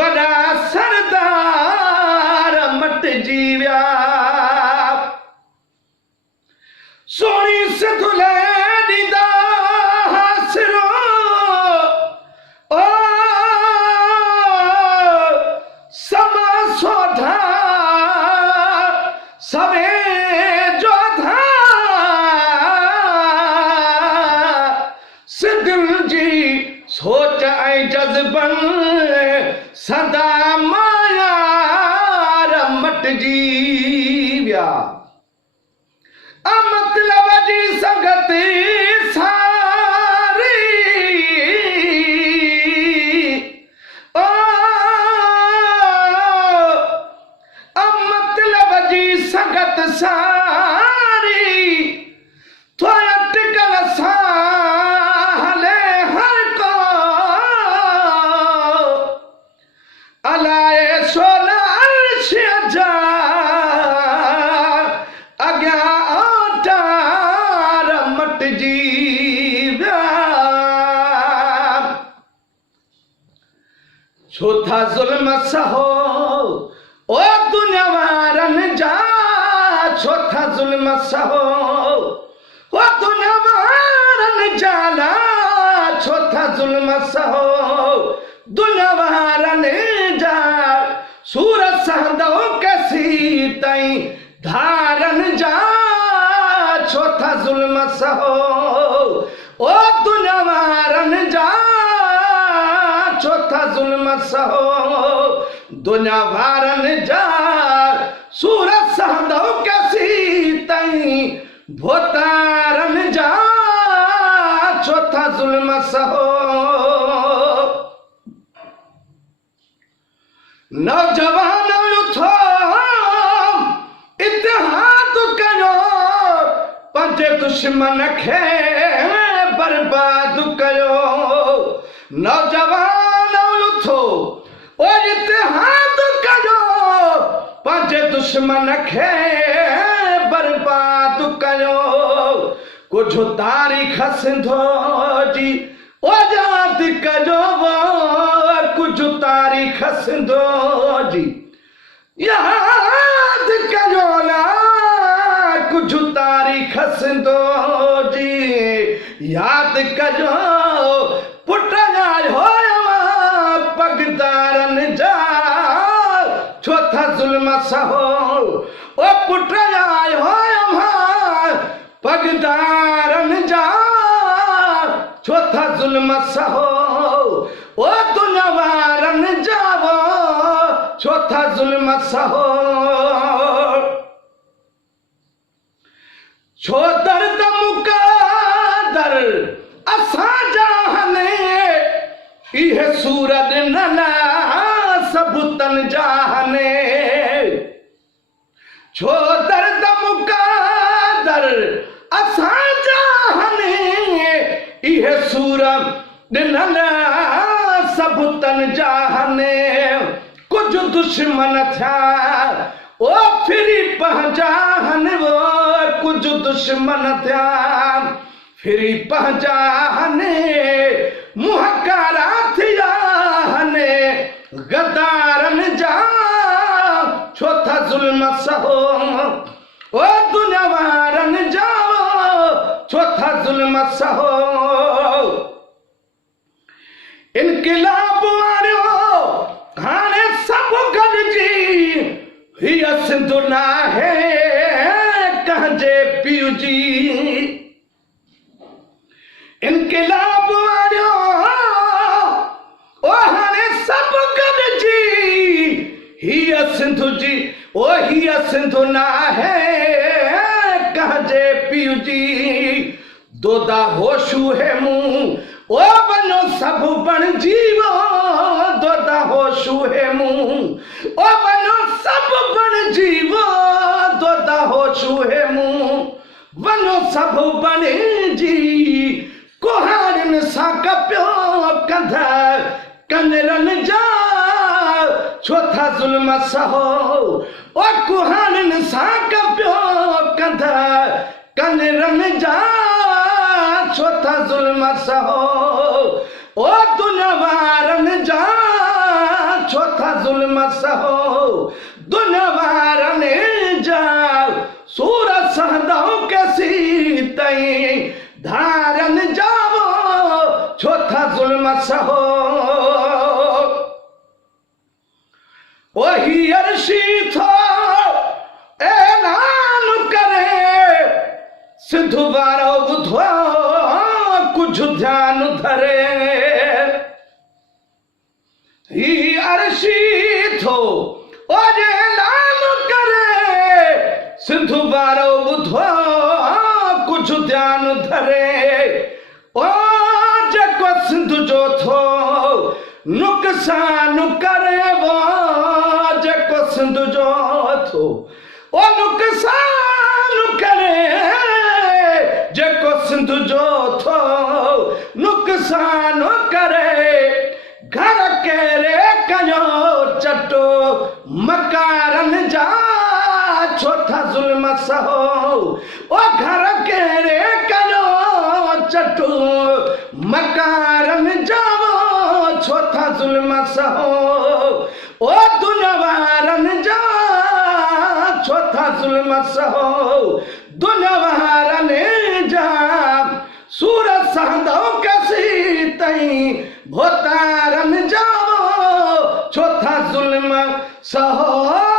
वॾा सरदार मटिजी विया। सोणी सिधुले ॾींदा हासिरो ओ समा सोधा सवे जोधा सिंधियुनि जी सोच ऐं जज़्बनि सदा मायार मटिजी विया। मतलब जी संगति सारी ओ मतलब जी संगत सारी थोड़ा टिकल साले हर को अलाए सोना अर्श जा अग्या ओटार मटिजी विया। छो था ज़ुल्म सहो ओ दुनिया वारनि जा, छो था ज़ुल्म सहो ओ दुनिया वारनि जा ला, छो था ज़ुल्म सहो दुनिया वारनि जा। सूरत सहंदो कैसी ताईं धारनि जा, छो था ज़ुल्म सहो ओ दुनिया वारनि जा, छो था ज़ुल्म सहो दुनिया वारनि जा। सूरत सहंदो कैसी ताईं भोतारनि जा, छो था ज़ुल्म सहो। नौजवान उथो इतिहाद कयो, पंहिंजे दुश्मन खे बर्बाद कयो। नौजवान उथो ओ इतिहाद कयो, पंहिंजे दुश्मन खे बर्बाद कयो। कुझु तारीख़ सिंधो जी ओ यादि कजो, कुझु तारीख़ सिंधो जी यादि कजो ना, कुझु तारीख़ सिंधो जी यादि कजो। पुट आयो पगदारनि जा, छो था ज़ुल्म सहो ओ पुट आयो पगदारनि जा, छो था ज़ुल्म सहो ओ दुनिया वारनि जा, छो था ज़ुल्म सहो। छो दर्द मुक़दर असांजा हने, इहे सूरत नना सबूतन जा हने। छो दर्द मुक़दर असांजा हने, इहे सूरत नना सबूतन जा हने। कुझु दुश्मन थिया ओ फिरी पंहिंजा हने, वो कुझु दुश्मन थिया फिरी पंहिंजा हने। मुहकारा थिया हने गद्दारनि जा, छो था ज़ुल्म सहो ओ दुनिया वारनि जा, छो था ज़ुल्म सहो। इनक़िलाब वारियो हाणे सभु गॾिजी, हीअ सिंध नाहे कंहिंजे पीउ जी। इनक़िलाब वारियो ओ हाणे हिया सिंधु जी ओ हिया सिंधु ना है कहजे पियू जी दोदा होशू है मुंह ओ बनो सब बन जीवो दोदा होशू है मुंह ओ बनो सब बन जीवो दोदा होशू है मुंह बनो सब बन जी कुहारन सा कप्यो कंधा कनरन जा छोथा जुल्म सहो ओ कुहारन सा कप्यो कंधा कनरन जा छोथा जुल्म सहो ओ दुनवारन जा छोथा जुल्म सहो दुनवारन जा सूरत सहदाओ कैसी तई धारन जावो छोथा जुल्म सहो वही अर्शी थो ऐलान करे सिंधु वारो बुधो कुछ ध्यान धरे ही अर्शी थो और ऐलान करे सिंधु वारो बुधो कुछ ध्यान धरे ओ जको सिंधु जो थो नुकसान करे वो जको सिंधु जो थो ओ नुकसान करे जको सिंधु जो थो नुकसान करे घर के रे कयो चटो मकारन जा छोथा जुल्म सहो ओ घर के रे कयो चटो मकारन जावो छोथा जुल्म सहो ओ दुनवारन जा छोथा जुल्म सहो दुनवारन जा सूरत सहदो कैसी तई भोतारन जावो छोथा जुल्म सहो